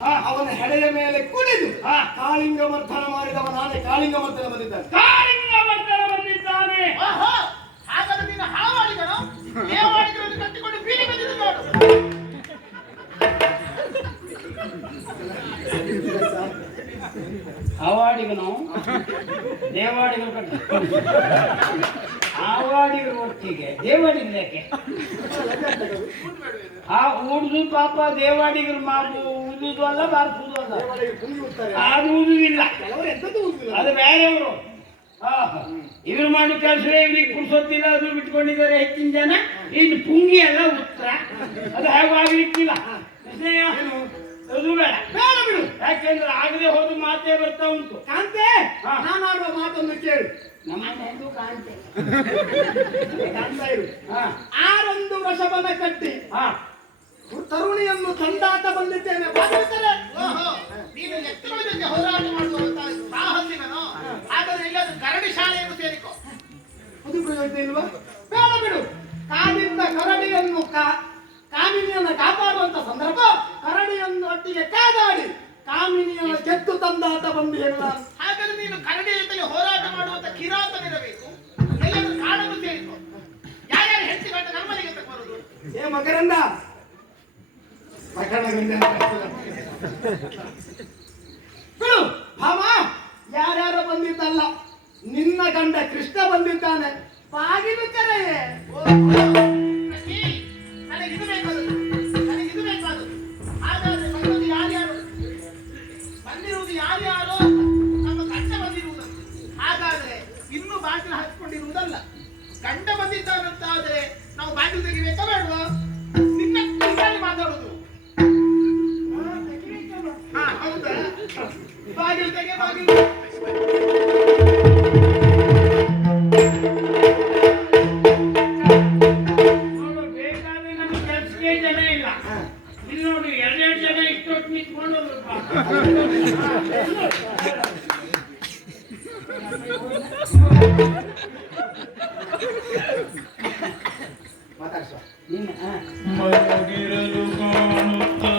ಅವನ ಹೆಡೆಯ ಮೇಲೆ ಕುಣಿದು ಆ. ಕಾಳಿಂಗ ಮರ್ದನ ಮಾಡಿದವ ನಾನೇ ಕಾಳಿಂಗ ಮರ್ದನ ಬಂದಿದ್ದಾನೆ. ಕಾಳಿಂಗ ಮರ್ದನ ಬಂದಿದ್ದಾನೆ ಹಾಗಾದ್ರೆ ನೀನು ಕಟ್ಟಿಕೊಂಡು ಬಂದಿದ್ದು ನೋಡು. ಅವಾಡಿಗನು ದೇವಾಡಿಗರು ಕಟ್ಟ ಆವಾಡಿಗರು ಒಟ್ಟಿಗೆ. ದೇವಾಡಿಗರು ಯಾಕೆ? ಆ ಉಡ್ದು ಪಾಪ ದೇವಾಡಿಗರು ಮಾಡು ಉದುದು ಅಲ್ಲ ಬಾರಿಸುದು ಅಲ್ಲ. ಅದು ಉದುದಿಲ್ಲ ಅದು ಬೇರೆಯವರು. ಇವ್ರು ಮಾಡೋ ಕೆಲಸವೇ ಇವ್ರಿಗೆ ಪುರುಸೊತ್ತಿಲ್ಲ ಅದು ಬಿಟ್ಕೊಂಡಿದ್ದಾರೆ ಹೆಚ್ಚಿನ ಜನ. ಇನ್ನು ಪುಂಗಿ ಎಲ್ಲ ಉತ್ತರ. ಅದು ಹೇಗೂ ಆಗ್ಲಿಕ್ಕಿಲ್ಲ. ಅದು ಬೇಡ. ಬೇಡ ಬಿಡು. ಯಾಕೆಂದ್ರೆ ಆಗದೆ ಹೋದ ಮಾತೇ ಬರ್ತಾ ಉಂಟು. ಕಾಂತೆ ನಾನು ಆಡುವ ಮಾತನ್ನು ಕೇಳು. ನಮ್ಮ ಕಾಂತೆ ಕಾಣ್ತೆ. ಇರು. ಆರೊಂದು ವೃಷಭನ ಕಟ್ಟಿ. ಹಾ. ತರುಣಿಯನ್ನು ತಂದಾಟ ಬಂದಿದ್ದೇನೆ. ನೀನು ಎತ್ತುಗಳ ಜೊತೆ ಹೋರಾಟ ಮಾಡುವಂತ ಸಾಹಸಿಗನು ಹಾಗಾದ್ರೆ ಎಲ್ಲಾದ್ರೂ ಕರಡಿ ಶಾಲೆಯನ್ನು ಸೇರಿಕೋ. ಅದು ಪ್ರಯೋಜನ ಇಲ್ವಾ? ಬೇಡ ಬಿಡು. ಕಾಡಿಂದ ಕರಡಿಯನ್ನು ಕಾಮಿನಿಯನ್ನು ಕಾಪಾಡುವಂತ ಸಂದರ್ಭ ಕರಡಿಯನ್ನು ಒಟ್ಟಿಗೆ ಕಾದಾಡಿ ಕಾಮಿನಿಯನ್ನು ಕೆತ್ತು ತಂದಾಟ ಬಂದು ಹೇಳ ಹಾಗಾದ್ರೆ ನೀನು ಕರಡಿ ಜೊತೆಗೆ ಹೋರಾಟ ಮಾಡುವಂತ ಕಿರಾತನಿರಬೇಕು ಎಲ್ಲಾದ್ರೂ ಕಾಡನ್ನು ಸೇರಿಕೋ. ಯಾರ್ಯಾರು ಹೆಚ್ಚಿ ಬಂದ ನಮ್ಮನೆಗೆ ಅಂತ ಬರುದು? ಏ ಮಕರಂದ ಮಕರಂದ ಬಿಡು ಭಾಮ. ಯಾರ್ಯಾರು ಬಂದಿದ್ದಲ್ಲ ನಿನ್ನ ಗಂಡ ಕೃಷ್ಣ ಬಂದಿದ್ದಾನೆ. ಬಾಗಿಲು ಕರೆಯೇ. ಅಕ್ಕಿ, ನನಗೆ ಇದು ಬೇಕಾದ ನನಗೆ ಇದು ಬೇಕಾದದ್ದು ಹಾಗಾದ್ರೆ ಬಂದದ್ದು ಯಾರ್ಯಾರು? ಬಂದಿರುವುದು ಯಾರ್ಯಾರು? ನಮ್ಮ ಗಂಡ ಬಂದಿರುವುದು. ಹಾಗಾದ್ರೆ ಇನ್ನೂ ಬಾಗಿಲು ಹಚ್ಕೊಂಡಿರುವುದಲ್ಲ ಗಂಡ ಬಂದಿದ್ದಾನಂತಾದ್ರೆ ನಾವು ಬಾಗಿಲು ತೆಗಿಬೇಕಾ ಬೇಡವಾ? ಬಾಗಿಲು ತೆಗೆ ಬಾಗಿಲು. ಬೇಕಾದ್ರೆ ನಮ್ಮ ಕೆಲಸಕ್ಕೆ ಜನ ಇಲ್ಲ. ಇನ್ನೋಡು ಎರಡೆರಡು ಜನ ಇಷ್ಟೊತ್ತು ನಿಂತ್ಕೊಂಡು ಮಾತಾಡ್ಸ. ನಿನ್ನ ಮರಗಿರಲು ಕಾಣುತ್ತಾ